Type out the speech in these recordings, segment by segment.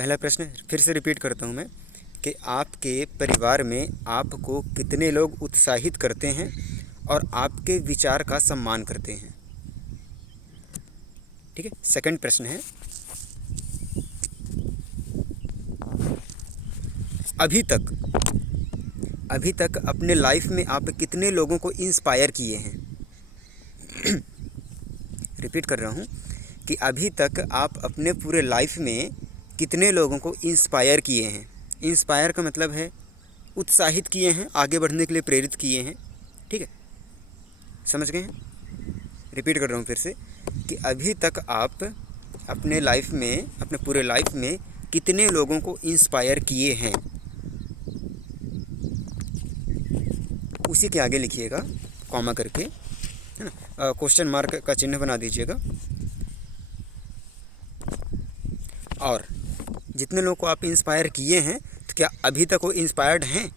पहला प्रश्न फिर से रिपीट करता हूँ मैं कि आपके परिवार में आपको कितने लोग उत्साहित करते हैं और आपके विचार का सम्मान करते हैं। ठीक है। सेकंड प्रश्न है, अभी तक अपने लाइफ में आप कितने लोगों को इंस्पायर किए हैं। रिपीट कर रहा हूँ कि अभी तक आप अपने पूरे लाइफ में कितने लोगों को इंस्पायर किए हैं। इंस्पायर का मतलब है उत्साहित किए हैं, आगे बढ़ने के लिए प्रेरित किए हैं। ठीक है, समझ गए हैं। रिपीट कर रहा हूँ फिर से कि अभी तक आप अपने लाइफ में, अपने पूरे लाइफ में कितने लोगों को इंस्पायर किए हैं। उसी के आगे लिखिएगा कॉमा करके, है ना, क्वेश्चन मार्क का चिन्ह बना दीजिएगा। और जितने लोगों को आप इंस्पायर किए हैं, तो क्या अभी तक वो इंस्पायर्ड हैं?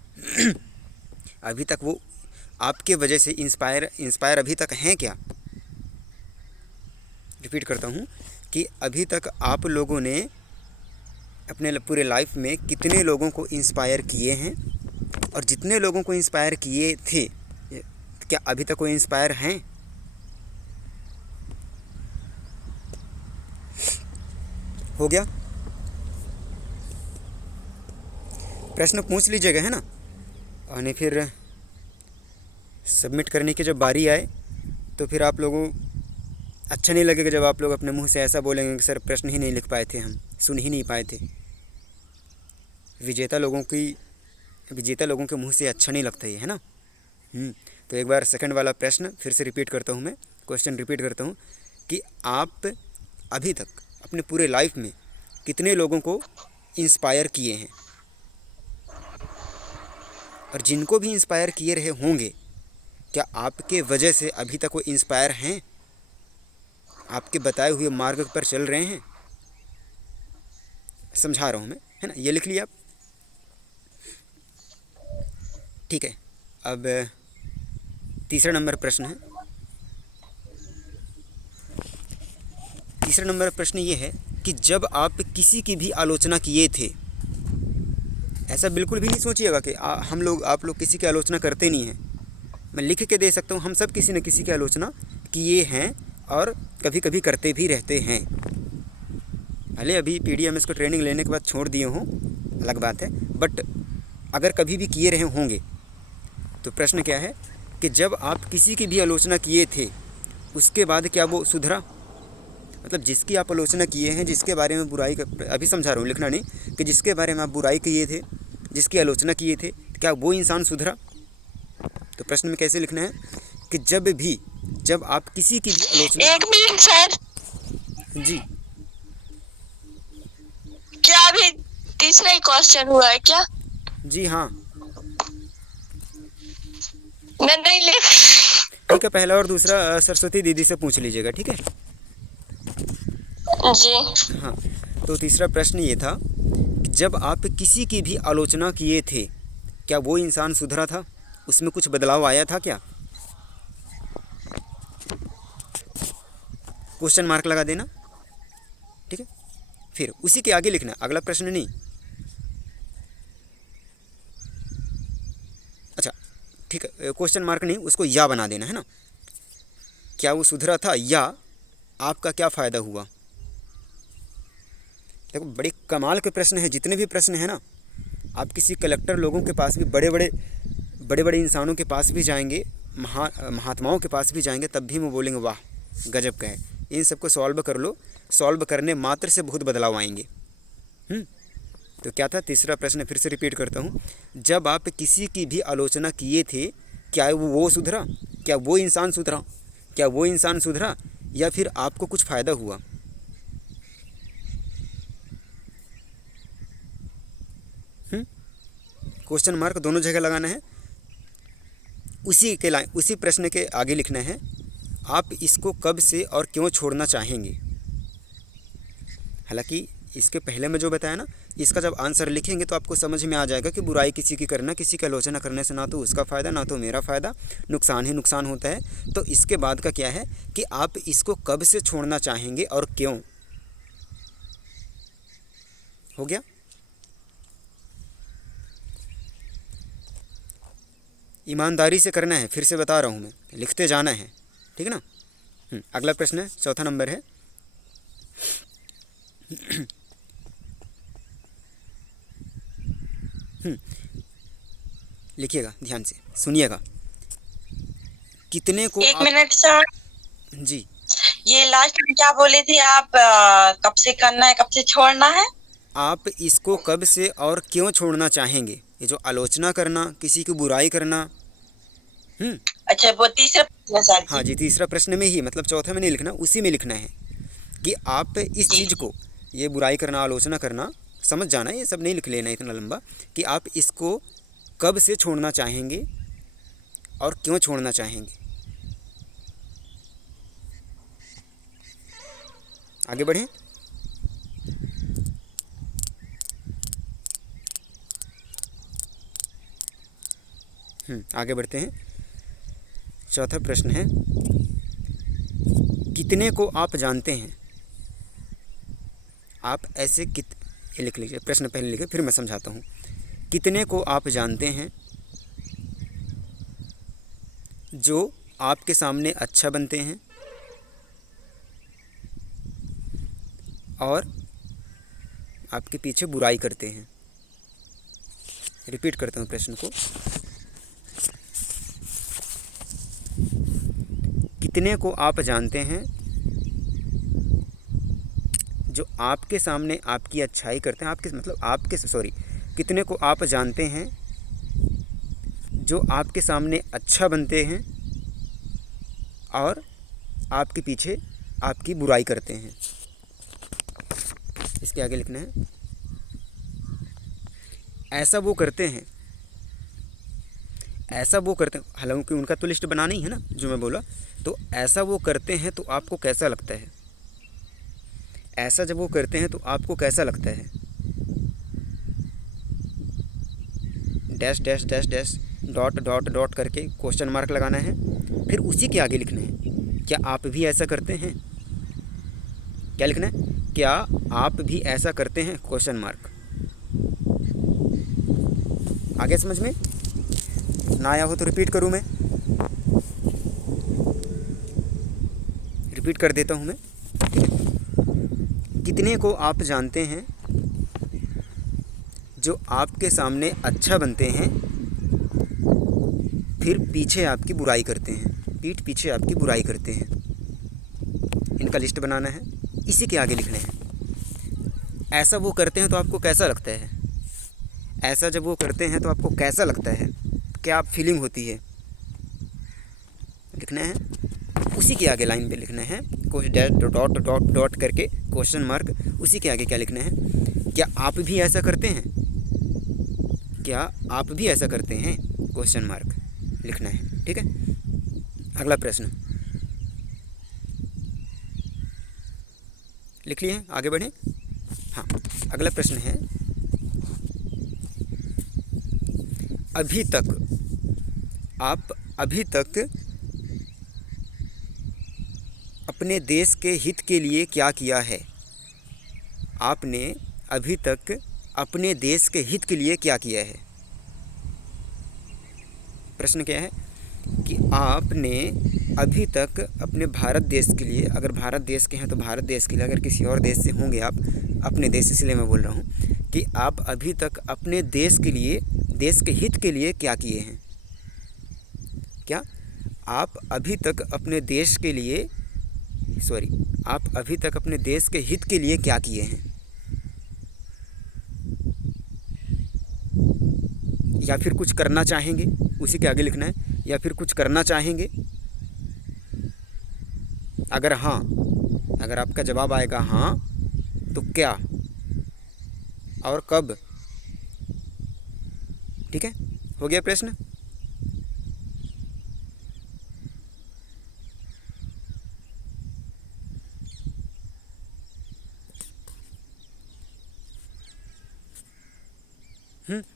अभी तक वो आपके वजह से इंस्पायर अभी तक हैं क्या? रिपीट करता हूँ कि अभी तक आप लोगों ने अपने पूरे लाइफ में कितने लोगों को इंस्पायर किए हैं, और जितने लोगों को इंस्पायर किए थे, क्या अभी तक वो इंस्पायर हैं? हो गया? प्रश्न पूछ लीजिएगा, है ना, और फिर सबमिट करने की जब बारी आए तो फिर आप लोगों अच्छा नहीं लगेगा जब आप लोग अपने मुंह से ऐसा बोलेंगे कि सर प्रश्न ही नहीं लिख पाए थे, हम सुन ही नहीं पाए थे। विजेता लोगों के मुंह से अच्छा नहीं लगता ये, है ना। तो एक बार सेकंड वाला प्रश्न फिर से रिपीट करता हूँ मैं, क्वेश्चन रिपीट करता हूँ कि आप अभी तक अपने पूरे लाइफ में कितने लोगों को इंस्पायर किए हैं, और जिनको भी इंस्पायर किए रहे होंगे, क्या आपके वजह से अभी तक वो इंस्पायर हैं, आपके बताए हुए मार्ग पर चल रहे हैं। समझा रहा हूँ मैं, है ना। ये लिख लिया आप। ठीक है। अब तीसरा नंबर प्रश्न है। तीसरा नंबर प्रश्न ये है कि जब आप किसी की भी आलोचना किए थे, ऐसा बिल्कुल भी नहीं सोचिएगा कि आप लोग किसी की आलोचना करते नहीं हैं। मैं लिख के दे सकता हूँ, हम सब किसी न किसी की आलोचना किए हैं और कभी कभी करते भी रहते हैं। भले अभी PDMS को ट्रेनिंग लेने के बाद छोड़ दिए हों, अलग बात है, बट अगर कभी भी किए रहे होंगे। तो प्रश्न क्या है कि जब आप किसी की भी आलोचना किए थे, उसके बाद क्या वो सुधरा? मतलब जिसकी आप आलोचना किए हैं, जिसके बारे में बुराई अभी समझा रहा हूँ, लिखना नहीं, कि जिसके बारे में आप बुराई किए थे, जिसकी आलोचना किए थे, क्या वो इंसान सुधरा? तो प्रश्न में कैसे लिखना है कि जब आप किसी की भी आलोचना। एक मिनट सर जी, क्या अभी तीसरा ही क्वेश्चन हुआ है क्या? जी हाँ, मैं नहीं ले। ठीक है। पहला और दूसरा सरस्वती दीदी से पूछ लीजिएगा, ठीक है। जी हाँ, तो तीसरा प्रश्न ये था कि जब आप किसी की भी आलोचना किए थे, क्या वो इंसान सुधरा था? उसमें कुछ बदलाव आया था क्या? क्वेश्चन मार्क लगा देना, ठीक है। फिर उसी के आगे लिखना, अगला प्रश्न नहीं। अच्छा, ठीक है, क्वेश्चन मार्क नहीं, उसको या बना देना, है ना। क्या वो सुधरा था, या आपका क्या फ़ायदा हुआ? देखो, बड़े कमाल के प्रश्न हैं। जितने भी प्रश्न हैं ना, आप किसी कलेक्टर लोगों के पास भी, बड़े बड़े इंसानों के पास भी जाएंगे, महात्माओं के पास भी जाएंगे, तब भी वो बोलेंगे वाह गजब का है। इन सबको सॉल्व कर लो, सॉल्व करने मात्र से बहुत बदलाव आएंगे। तो क्या था तीसरा प्रश्न, फिर से रिपीट करता हूँ। जब आप किसी की भी आलोचना किए थे, क्या वो सुधरा? क्या वो इंसान सुधरा? क्या वो इंसान सुधरा, या फिर आपको कुछ फ़ायदा हुआ? क्वेश्चन मार्क दोनों जगह लगाना है। उसी प्रश्न के आगे लिखना है, आप इसको कब से और क्यों छोड़ना चाहेंगे। हालांकि इसके पहले मैं जो बताया ना, इसका जब आंसर लिखेंगे तो आपको समझ में आ जाएगा कि बुराई किसी की करना, किसी की आलोचना करने से ना तो उसका फ़ायदा ना तो मेरा फ़ायदा, नुकसान ही नुकसान होता है। तो इसके बाद का क्या है कि आप इसको कब से छोड़ना चाहेंगे और क्यों। हो गया? ईमानदारी से करना है, फिर से बता रहा हूँ मैं, लिखते जाना है, ठीक है ना। अगला प्रश्न है, चौथा नंबर है। लिखिएगा, ध्यान से सुनिएगा। कितने को एक आप, मिनट सर, जी ये लास्ट में क्या बोले थे आप? कब से करना है, कब से छोड़ना है? आप इसको कब से और क्यों छोड़ना चाहेंगे? ये जो आलोचना करना, किसी की बुराई करना। अच्छा, वो तीसरा प्रश्न है सर हाँ जी। जी, तीसरा प्रश्न में ही, मतलब चौथे में नहीं लिखना, उसी में लिखना है कि आप इस जी चीज़ को, ये बुराई करना, आलोचना करना, समझ जाना, ये सब नहीं लिख लेना इतना लंबा, कि आप इसको कब से छोड़ना चाहेंगे और क्यों छोड़ना चाहेंगे। आगे बढ़ें। आगे बढ़ते हैं। चौथा प्रश्न है, कितने को आप जानते हैं? आप ऐसे ये लिख लीजिए, प्रश्न पहले लिखे, फिर मैं समझाता हूँ। कितने को आप जानते हैं जो आपके सामने अच्छा बनते हैं और आपके पीछे बुराई करते हैं? रिपीट करता हूँ प्रश्न को। कितने को आप जानते हैं जो आपके सामने आपकी अच्छाई करते हैं, कितने को आप जानते हैं जो आपके सामने अच्छा बनते हैं और आपके पीछे आपकी बुराई करते हैं? इसके आगे लिखना है, ऐसा वो करते हैं, ऐसा वो करते हैं, हालांकि उनका तो लिस्ट बनाना ही है ना जो मैं बोला, तो ऐसा वो करते हैं तो आपको कैसा लगता है? ऐसा जब वो करते हैं तो आपको कैसा लगता है? Dash dash dash dash dot dot dot करके क्वेश्चन मार्क लगाना है, फिर उसी के आगे लिखना है, क्या आप भी ऐसा करते हैं? क्या लिखना है? क्या आप भी ऐसा करते हैं, क्वेश्चन मार्क। आगे समझ में ना आया हो तो रिपीट करूँ मैं? रिपीट कर देता हूँ मैं। कितने को आप जानते हैं जो आपके सामने अच्छा बनते हैं फिर पीछे आपकी बुराई करते हैं, पीठ पीछे आपकी बुराई करते हैं? इनका लिस्ट बनाना है, इसी के आगे लिखने हैं। ऐसा वो करते हैं तो आपको कैसा लगता है? ऐसा जब वो करते हैं तो आपको कैसा लगता है, क्या आप फीलिंग होती है, लिखना है। उसी के आगे लाइन पे लिखना है, डॉट डॉट डॉट करके क्वेश्चन मार्क, उसी के आगे क्या लिखना है? क्या आप भी ऐसा करते हैं? क्या आप भी ऐसा करते हैं, क्वेश्चन मार्क लिखना है, ठीक है। अगला प्रश्न लिख लिए, आगे बढ़ें। हाँ, अगला प्रश्न है, अभी तक अपने देश के हित के लिए क्या किया है? आपने अभी तक अपने देश के हित के लिए क्या किया है? प्रश्न क्या है कि आपने अभी तक अपने भारत देश के लिए, अगर भारत देश के हैं तो भारत देश के लिए, अगर किसी और देश से होंगे आप, अपने देश, इसलिए मैं बोल रहा हूँ कि आप अभी तक अपने देश के लिए, देश के हित के लिए क्या किए हैं? क्या आप अभी तक अपने देश के लिए, आप अभी तक अपने देश के हित के लिए क्या किए हैं? या फिर कुछ करना चाहेंगे, उसी के आगे लिखना है, या फिर कुछ करना चाहेंगे। अगर हाँ, अगर आपका जवाब आएगा हाँ, तो क्या और कब? ठीक है, हो गया प्रश्न।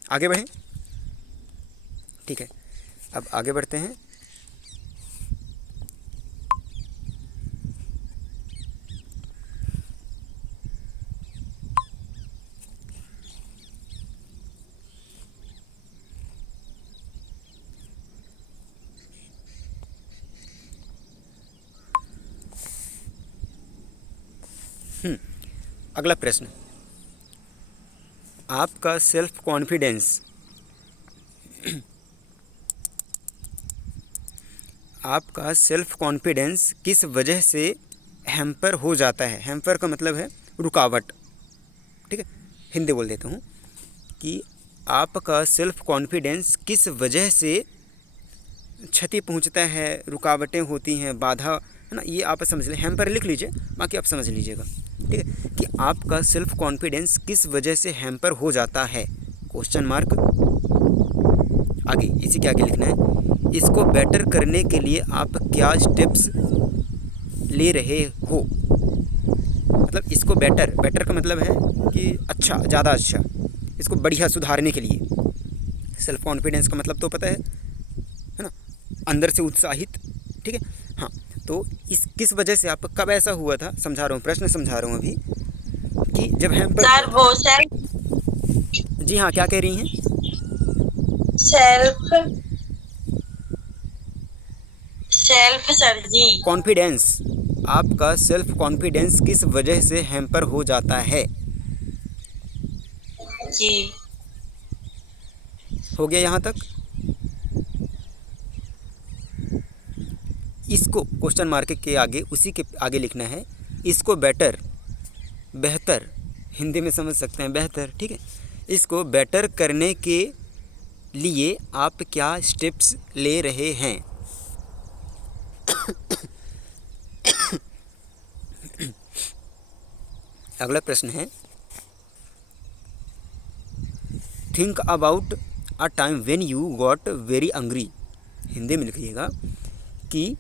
आगे बढ़ें, ठीक है। अब आगे बढ़ते हैं। अगला प्रश्न, आपका सेल्फ कॉन्फिडेंस आपका सेल्फ कॉन्फिडेंस किस वजह से हैम्पर हो जाता है। हैम्पर का मतलब है रुकावट, ठीक है, हिंदी बोल देता हूँ कि आपका सेल्फ कॉन्फिडेंस किस वजह से क्षति पहुँचता है, रुकावटें होती हैं, बाधा, है ना, ये आप समझ लें। हैम्पर लिख लीजिए, बाकी आप समझ लीजिएगा, ठीक है, कि आपका सेल्फ कॉन्फिडेंस किस वजह से हैम्पर हो जाता है, क्वेश्चन मार्क। आगे इसी के आगे लिखना है, इसको बेटर करने के लिए आप क्या स्टेप्स ले रहे हो। मतलब इसको बेटर का मतलब है कि अच्छा, ज़्यादा अच्छा, इसको बढ़िया सुधारने के लिए। सेल्फ कॉन्फिडेंस का मतलब तो पता है ना, अंदर से उत्साहित, ठीक है। हाँ, तो इस किस वजह से, आप कब ऐसा हुआ था, समझा रहा हूँ, प्रश्न समझा रहा हूँ अभी, कि जब हैम्पर। सर वो जी हाँ, क्या कह रही हैं? सेल्फ सर जी, कॉन्फिडेंस, आपका सेल्फ कॉन्फिडेंस किस वजह से हैम्पर हो जाता है। जी हो गया यहाँ तक? इसको क्वेश्चन मार्क के आगे, उसी के आगे लिखना है, इसको बेटर, बेहतर, हिंदी में समझ सकते हैं बेहतर, ठीक है। इसको बेटर करने के लिए आप क्या स्टेप्स ले रहे हैं। अगला प्रश्न है, think about a time when you got very angry. Hindi में लिखिएगा कि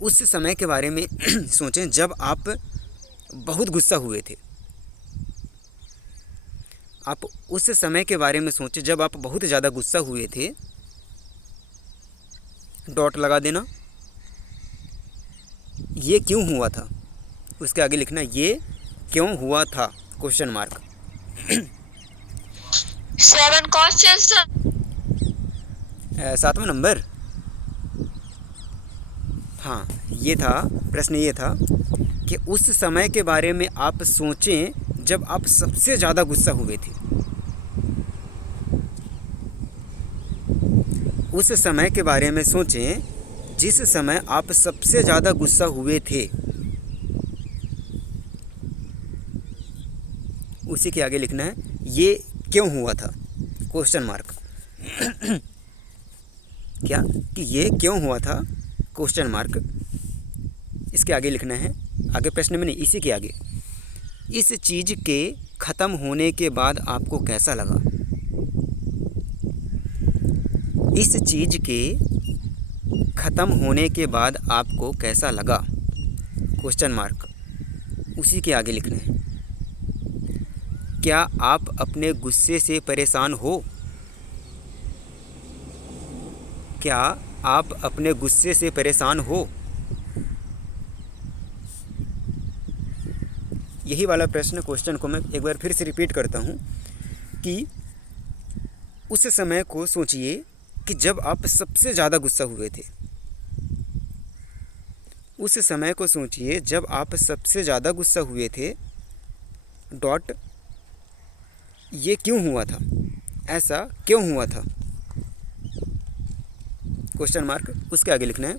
उस समय के बारे में सोचें जब आप बहुत गुस्सा हुए थे। आप उस समय के बारे में सोचें जब आप बहुत ज़्यादा गुस्सा हुए थे, डॉट लगा देना। ये क्यों हुआ था, उसके आगे लिखना ये क्यों हुआ था, क्वेश्चन मार्क। 7 क्वेश्चंस। 7वां नंबर। हाँ, ये था प्रश्न, ये था कि उस समय के बारे में आप सोचें जब आप सबसे ज़्यादा गुस्सा हुए थे। उस समय के बारे में सोचें जिस समय आप सबसे ज़्यादा गुस्सा हुए थे। उसी के आगे लिखना है ये क्यों हुआ था, क्वेश्चन मार्क। क्या, कि ये क्यों हुआ था, क्वेश्चन मार्क। इसके आगे लिखना है, आगे प्रश्न में नहीं, इसी के आगे, इस चीज़ के ख़त्म होने के बाद आपको कैसा लगा। इस चीज़ के ख़त्म होने के बाद आपको कैसा लगा, क्वेश्चन मार्क। उसी के आगे लिखना है, क्या आप अपने गुस्से से परेशान हो। क्या आप अपने गुस्से से परेशान हो। यही वाला प्रश्न, क्वेश्चन को मैं एक बार फिर से रिपीट करता हूँ कि उस समय को सोचिए कि जब आप सबसे ज़्यादा गुस्सा हुए थे। उस समय को सोचिए जब आप सबसे ज़्यादा गुस्सा हुए थे, डॉट, ये क्यों हुआ था, ऐसा क्यों हुआ था, क्वेश्चन मार्क। उसके आगे लिखना है,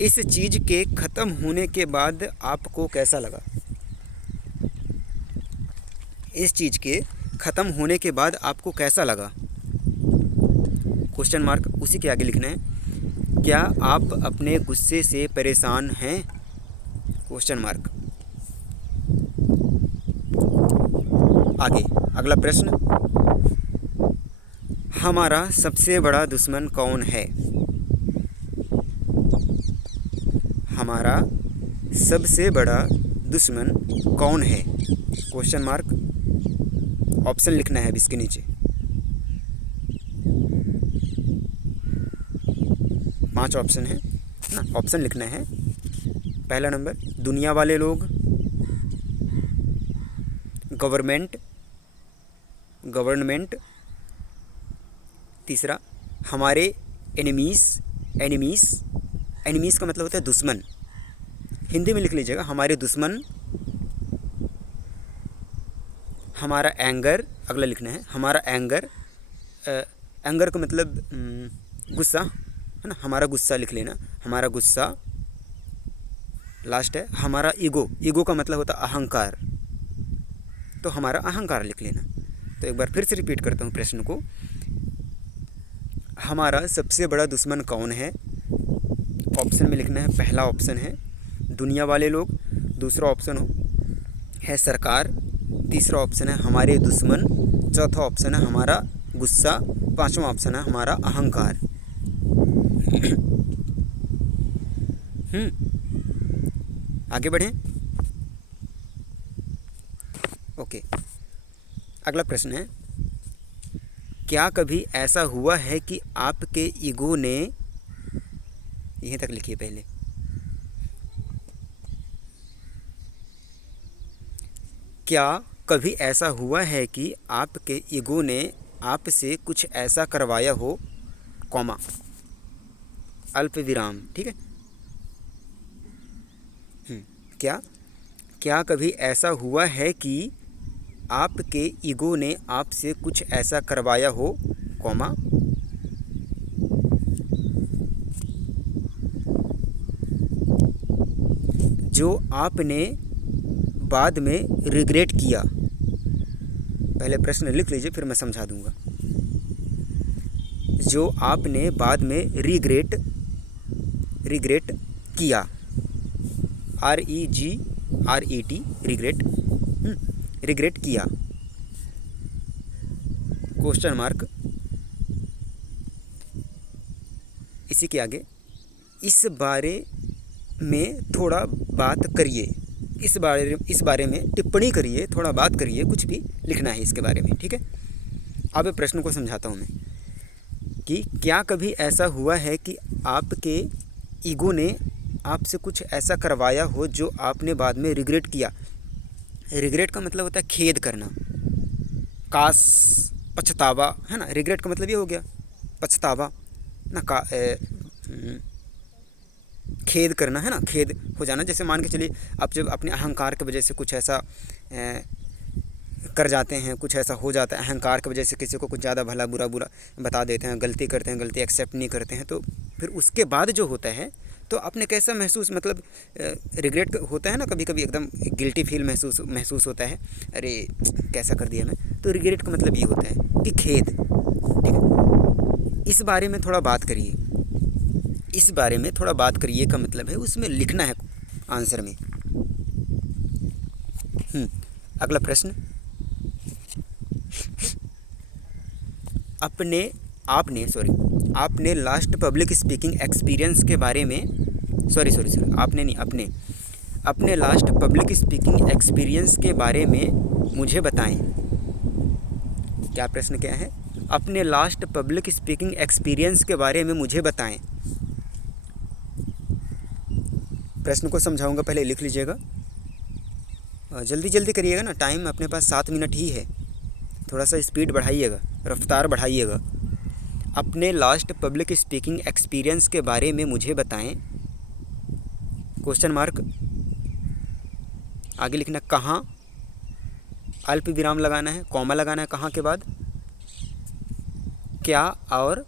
इस चीज़ के ख़त्म होने के बाद आपको कैसा लगा। इस चीज़ के ख़त्म होने के बाद आपको कैसा लगा, क्वेश्चन मार्क। उसी के आगे लिखना है, क्या आप अपने गुस्से से परेशान हैं, क्वेश्चन मार्क। आगे अगला प्रश्न, हमारा सबसे बड़ा दुश्मन कौन है। हमारा सबसे बड़ा दुश्मन कौन है, क्वेश्चन मार्क। ऑप्शन लिखना है अब इसके नीचे, 5 ऑप्शन है ना, ऑप्शन लिखना है। पहला नंबर, दुनिया वाले लोग, गवर्नमेंट। तीसरा, हमारे एनिमीज़ का मतलब होता है दुश्मन। हिंदी में लिख लीजिएगा, हमारे दुश्मन हमारा एंगर, अगला लिखना है हमारा एंगर, एंगर का मतलब गुस्सा है ना, हमारा गुस्सा लिख लेना, हमारा गुस्सा। लास्ट है हमारा ईगो, ईगो का मतलब होता है अहंकार, तो हमारा अहंकार लिख लेना। तो एक बार फिर से रिपीट करता हूँ प्रश्न को, हमारा सबसे बड़ा दुश्मन कौन है? ऑप्शन में लिखना है, पहला ऑप्शन है दुनिया वाले लोग, दूसरा ऑप्शन है सरकार, तीसरा ऑप्शन है हमारे दुश्मन, चौथा ऑप्शन है हमारा गुस्सा, पांचवा ऑप्शन है हमारा अहंकार। आगे बढ़ें। ओके, अगला प्रश्न है, क्या कभी ऐसा हुआ है कि आपके ईगो ने, यहीं तक लिखिए पहले, क्या कभी ऐसा हुआ है कि आपके ईगो ने आपसे कुछ ऐसा करवाया हो, कॉमा, अल्प विराम, ठीक है। क्या कभी ऐसा हुआ है कि आपके ईगो ने आपसे कुछ ऐसा करवाया हो, कॉमा, जो आपने बाद में रिग्रेट किया। पहले प्रश्न लिख लीजिए फिर मैं समझा दूंगा। जो आपने बाद में रिग्रेट किया, REGRET, रिग्रेट, रिग्रेट किया, क्वेश्चन मार्क। इसी के आगे, इस बारे में थोड़ा बात करिए, इस बारे में टिप्पणी करिए, थोड़ा बात करिए, कुछ भी लिखना है इसके बारे में, ठीक है। अब प्रश्न को समझाता हूँ मैं कि क्या कभी ऐसा हुआ है कि आपके ईगो ने आपसे कुछ ऐसा करवाया हो जो आपने बाद में रिग्रेट किया। रिग्रेट का मतलब होता है खेद करना, काश, पछतावा, है ना। रिग्रेट का मतलब ये हो गया पछतावा ना, खेद करना, है ना, खेद हो जाना। जैसे मान के चलिए आप जब अपने अहंकार की वजह से कुछ ऐसा कर जाते हैं, कुछ ऐसा हो जाता है, अहंकार की वजह से किसी को कुछ ज़्यादा भला बुरा बता देते हैं, गलती करते हैं, गलती एक्सेप्ट नहीं करते हैं, तो फिर उसके बाद जो होता है तो आपने कैसा महसूस, मतलब रिग्रेट होता है ना, कभी कभी एकदम गिल्टी फील महसूस होता है, अरे कैसा कर दिया मैं। तो रिग्रेट का मतलब ये होता है कि खेद, ठीक है। इस बारे में थोड़ा बात करिए, इस बारे में थोड़ा बात करिए का मतलब है उसमें लिखना है आंसर में। अगला प्रश्न, आपने लास्ट पब्लिक स्पीकिंग एक्सपीरियंस के बारे में, अपने लास्ट पब्लिक स्पीकिंग एक्सपीरियंस के बारे में मुझे बताएं। क्या प्रश्न क्या है? अपने लास्ट पब्लिक स्पीकिंग एक्सपीरियंस के बारे में मुझे बताएं। प्रश्न को समझाऊंगा, पहले लिख लीजिएगा, जल्दी जल्दी करिएगा ना, टाइम अपने पास 7 मिनट ही है, थोड़ा सा स्पीड बढ़ाइएगा, रफ्तार बढ़ाइएगा। अपने लास्ट पब्लिक स्पीकिंग एक्सपीरियंस के बारे में मुझे बताएं, क्वेश्चन मार्क। आगे लिखना कहाँ, अल्प विराम लगाना है, कॉमा लगाना है कहाँ के बाद, क्या और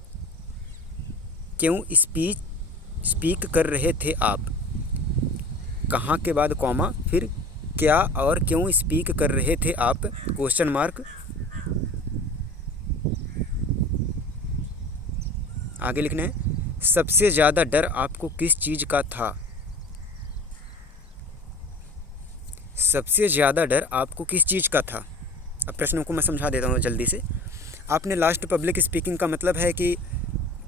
क्यों स्पीक कर रहे थे आप, कहाँ के बाद कॉमा, फिर क्या और क्यों स्पीक कर रहे थे आप, क्वेश्चन मार्क। आगे लिखना है सबसे ज़्यादा डर आपको किस चीज़ का था, सबसे ज़्यादा डर आपको किस चीज़ का था। अब प्रश्नों को मैं समझा देता हूँ जल्दी से। आपने लास्ट पब्लिक स्पीकिंग का मतलब है कि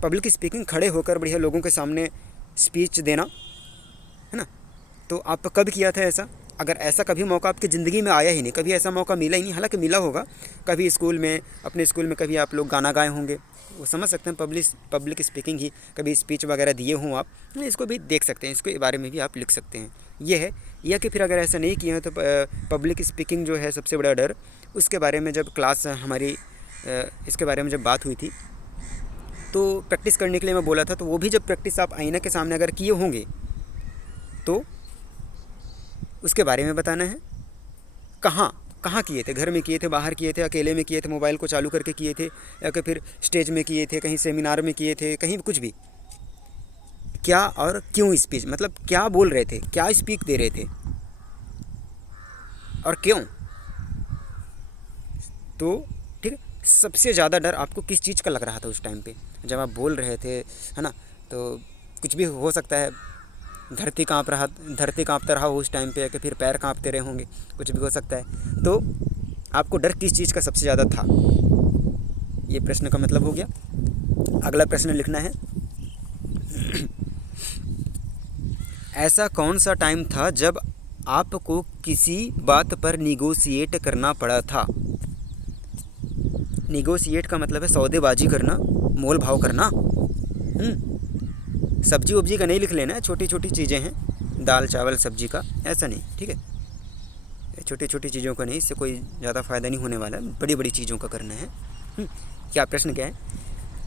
पब्लिक स्पीकिंग, खड़े होकर बढ़िया लोगों के सामने स्पीच देना, है ना। तो आप कब किया था ऐसा? अगर ऐसा कभी मौका आपकी ज़िंदगी में आया ही नहीं, कभी ऐसा मौका मिला ही नहीं, हालांकि मिला होगा कभी स्कूल में, अपने स्कूल में कभी आप लोग गाना गाए होंगे, वो समझ सकते हैं पब्लिक स्पीकिंग ही, कभी स्पीच वगैरह दिए हों आप, तो इसको भी देख सकते हैं, इसके बारे में भी आप लिख सकते हैं। ये है, या कि फिर अगर ऐसा नहीं किया है तो पब्लिक स्पीकिंग जो है सबसे बड़ा डर, उसके बारे में जब क्लास हमारी इसके बारे में जब बात हुई थी तो प्रैक्टिस करने के लिए मैं बोला था, तो वो भी जब प्रैक्टिस आप आईना के सामने अगर किए होंगे तो उसके बारे में बताना है। कहाँ, कहाँ किए थे? घर में किए थे, बाहर किए थे, अकेले में किए थे, मोबाइल को चालू करके किए थे, या फिर स्टेज में किए थे, कहीं सेमिनार में किए थे, कहीं कुछ भी? क्या और क्यों स्पीच, मतलब क्या बोल रहे थे, क्या स्पीक दे रहे थे और क्यों? तो ठीक है, सबसे ज़्यादा डर आपको किस चीज़ का लग रहा था उस टाइम पे जब आप बोल रहे थे, है ना? तो कुछ भी हो सकता है, धरती कांपता रहा हो उस टाइम पे, या कि फिर पैर कांपते रहे होंगे, कुछ भी हो सकता है। तो आपको डर किस चीज़ का सबसे ज़्यादा था? ये प्रश्न का मतलब हो गया। अगला प्रश्न लिखना है, ऐसा कौन सा टाइम था जब आपको किसी बात पर निगोशिएट करना पड़ा था? निगोशिएट का मतलब है सौदेबाजी करना, मोल भाव करना। सब्जी वब्जी का नहीं लिख लेना है, छोटी छोटी चीज़ें हैं, दाल चावल सब्जी का ऐसा नहीं, ठीक है? छोटी छोटी चीज़ों का नहीं, इससे कोई ज़्यादा फ़ायदा नहीं होने वाला, बड़ी बड़ी चीज़ों का करना है। क्या प्रश्न क्या है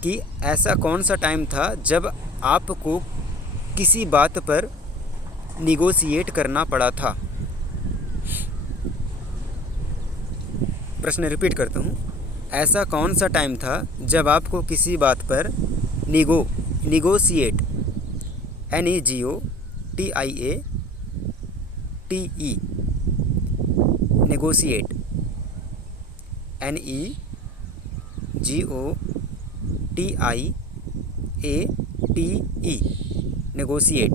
कि ऐसा कौन सा टाइम था जब आपको किसी बात पर निगोशिएट करना पड़ा था? प्रश्न रिपीट करता हूँ, ऐसा कौन सा टाइम था जब आपको किसी बात पर negotiate NEGOTIATE negotiate NEGOTIATE negotiate,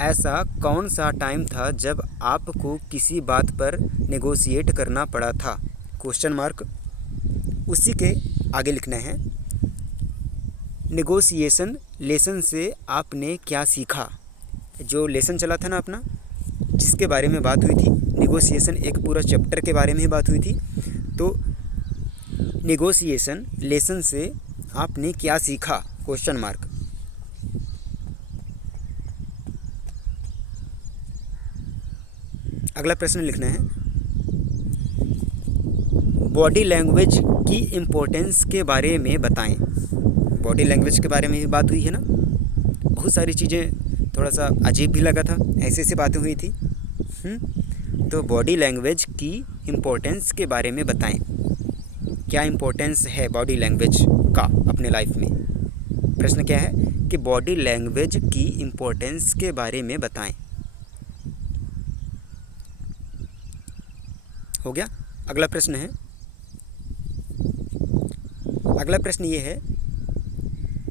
ऐसा कौन सा टाइम था जब आपको किसी बात पर नेगोशिएट करना पड़ा था? Question mark. उसी के आगे लिखना है, नेगोशिएशन लेसन से आपने क्या सीखा? जो लेसन चला था ना अपना, जिसके बारे में बात हुई थी, नेगोशिएशन एक पूरा चैप्टर के बारे में ही बात हुई थी। तो नेगोशिएशन लेसन से आपने क्या सीखा? Question mark. अगला प्रश्न लिखना है, बॉडी लैंग्वेज की इम्पोर्टेंस के बारे में बताएं। बॉडी लैंग्वेज के बारे में ही बात हुई है ना, बहुत सारी चीज़ें, थोड़ा सा अजीब भी लगा था, ऐसे ऐसी बातें हुई थी। तो बॉडी लैंग्वेज की इम्पोर्टेंस के बारे में बताएं, क्या इम्पोर्टेंस है बॉडी लैंग्वेज का अपने लाइफ में? प्रश्न क्या है कि बॉडी लैंग्वेज की इम्पोर्टेंस के बारे में बताएं। हो गया। अगला प्रश्न है, अगला प्रश्न ये है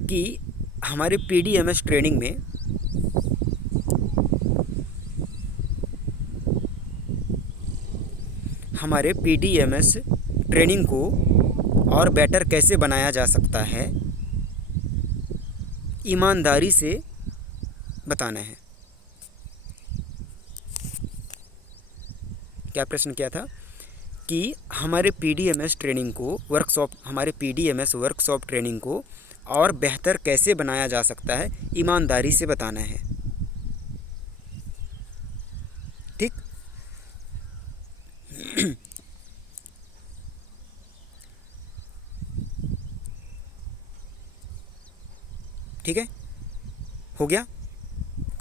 कि हमारे PDMS ट्रेनिंग में ट्रेनिंग को और बेटर कैसे बनाया जा सकता है, ईमानदारी से बताना है। क्या प्रश्न क्या था कि हमारे PDMS ट्रेनिंग को वर्कशॉप ट्रेनिंग को और बेहतर कैसे बनाया जा सकता है, ईमानदारी से बताना है। ठीक। ठीक है, हो गया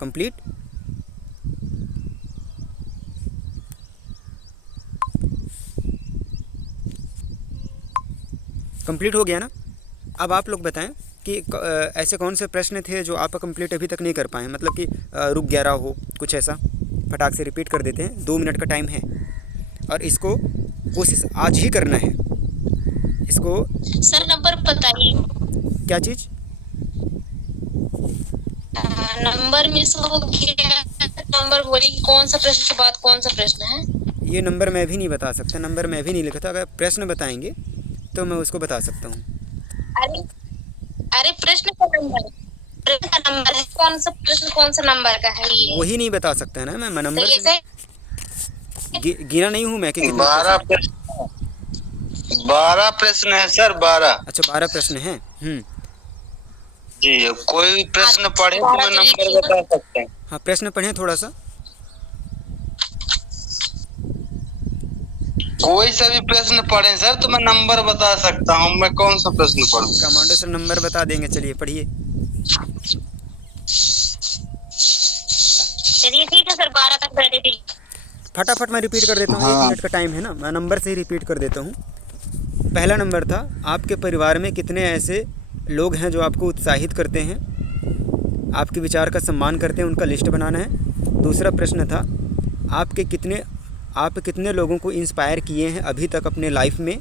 कंप्लीट। कंप्लीट हो गया ना? अब आप लोग बताएं कि ऐसे कौन से प्रश्न थे जो आप कंप्लीट अभी तक नहीं कर पाए, मतलब कि रुक गया रहा हो कुछ ऐसा। फटाक से रिपीट कर देते हैं, 2 मिनट का टाइम है और इसको कोशिश आज ही करना है। इसको सर नंबर बताइए। क्या चीज़? नंबर मिस हो गया, नंबर बोलिए, कौन सा प्रश्न के बाद कौन सा प्रश्न है? ये नंबर मैं भी नहीं बता सकता, नंबर मैं भी नहीं लिखा था। अगर प्रश्न बताएंगे तो मैं उसको बता सकता हूँ। अरे प्रश्न का नंबर है, कौन सा प्रश्न कौन सा नंबर का है ये? वही नहीं बता सकता है ना, मैं नंबर तो से गिना नहीं हूँ मैं कि 12 प्रश्न है सर, 12। अच्छा 12 प्रश्न हैं। जी, कोई प्रश्न पढ़े तो मैं नंबर बता सकते हैं। हाँ प्रश्न पढ़ें थोड़ा सा। कोई सा भी प्रश्न पढ़े सर तो मैं नंबर बता सकता हूँ। मैं कौन सा प्रश्न पढ़ूं? कमांडो सर नंबर बता देंगे, चलिए पढ़िए। चलिए ठीक है सर, 12 तक बैठे थे। फटाफट मैं रिपीट कर देता हूँ, 1 मिनट का टाइम है ना, मैं नंबर से ही रिपीट कर देता हूँ। पहला नंबर था, आपके परिवार में कितने ऐसे लोग हैं जो आपको उत्साहित करते हैं, आपके विचार का सम्मान करते हैं, उनका लिस्ट बनाना है। दूसरा प्रश्न था, आप कितने लोगों को इंस्पायर किए हैं अभी तक अपने लाइफ में,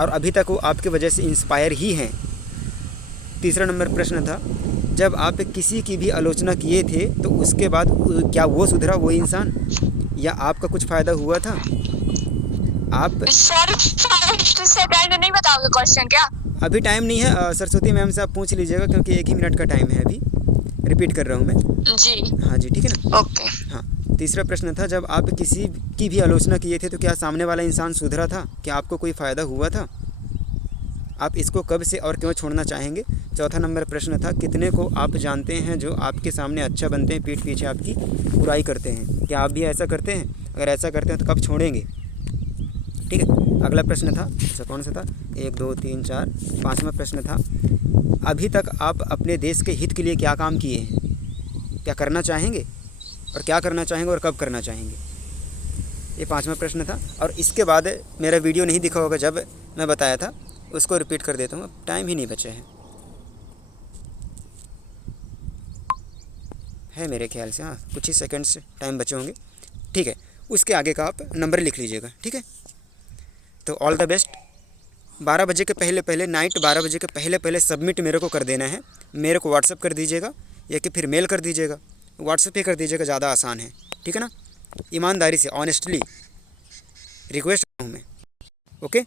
और अभी तक वो आपकी वजह से इंस्पायर ही हैं। तीसरा नंबर प्रश्न था, जब आप किसी की भी आलोचना किए थे तो उसके बाद क्या वो सुधरा, वो इंसान, या आपका कुछ फ़ायदा हुआ था? आप नहीं बताओगे क्वेश्चन क्या? अभी टाइम नहीं है, सरस्वती मैम से आप पूछ लीजिएगा, क्योंकि 1 ही मिनट का टाइम है अभी। रिपीट कर रहा हूँ मैं। जी हाँ जी, ठीक है ना। ओके। हाँ, तीसरा प्रश्न था, जब आप किसी की भी आलोचना किए थे तो क्या सामने वाला इंसान सुधरा था, क्या आपको कोई फ़ायदा हुआ था? आप इसको कब से और क्यों छोड़ना चाहेंगे? चौथा नंबर प्रश्न था, कितने को आप जानते हैं जो आपके सामने अच्छा बनते हैं, पीठ पीछे आपकी बुराई करते हैं, क्या आप भी ऐसा करते हैं? अगर ऐसा करते हैं तो कब छोड़ेंगे? ठीक है। अगला प्रश्न था, अच्छा कौन सा था, 1 2 3 4, 5वां प्रश्न था, अभी तक आप अपने देश के हित के लिए क्या काम किए हैं, क्या करना चाहेंगे, और क्या करना चाहेंगे और कब करना चाहेंगे? ये 5वां प्रश्न था। और इसके बाद मेरा वीडियो नहीं दिखा होगा जब मैं बताया था, उसको रिपीट कर देता हूँ, अब टाइम ही नहीं बचे है मेरे ख्याल से। हाँ, कुछ ही सेकंड्स टाइम बचे होंगे, ठीक है। उसके आगे का आप नंबर लिख लीजिएगा, ठीक है। तो ऑल द बेस्ट। 12 बजे के पहले नाइट 12 बजे के पहले सबमिट मेरे को कर देना है। मेरे को व्हाट्सअप कर दीजिएगा या कि फिर मेल कर दीजिएगा। व्हाट्सअप पे कर दीजिएगा, ज़्यादा आसान है, ठीक है ना। ईमानदारी से, ऑनेस्टली रिक्वेस्ट हूँ मैं, ओके।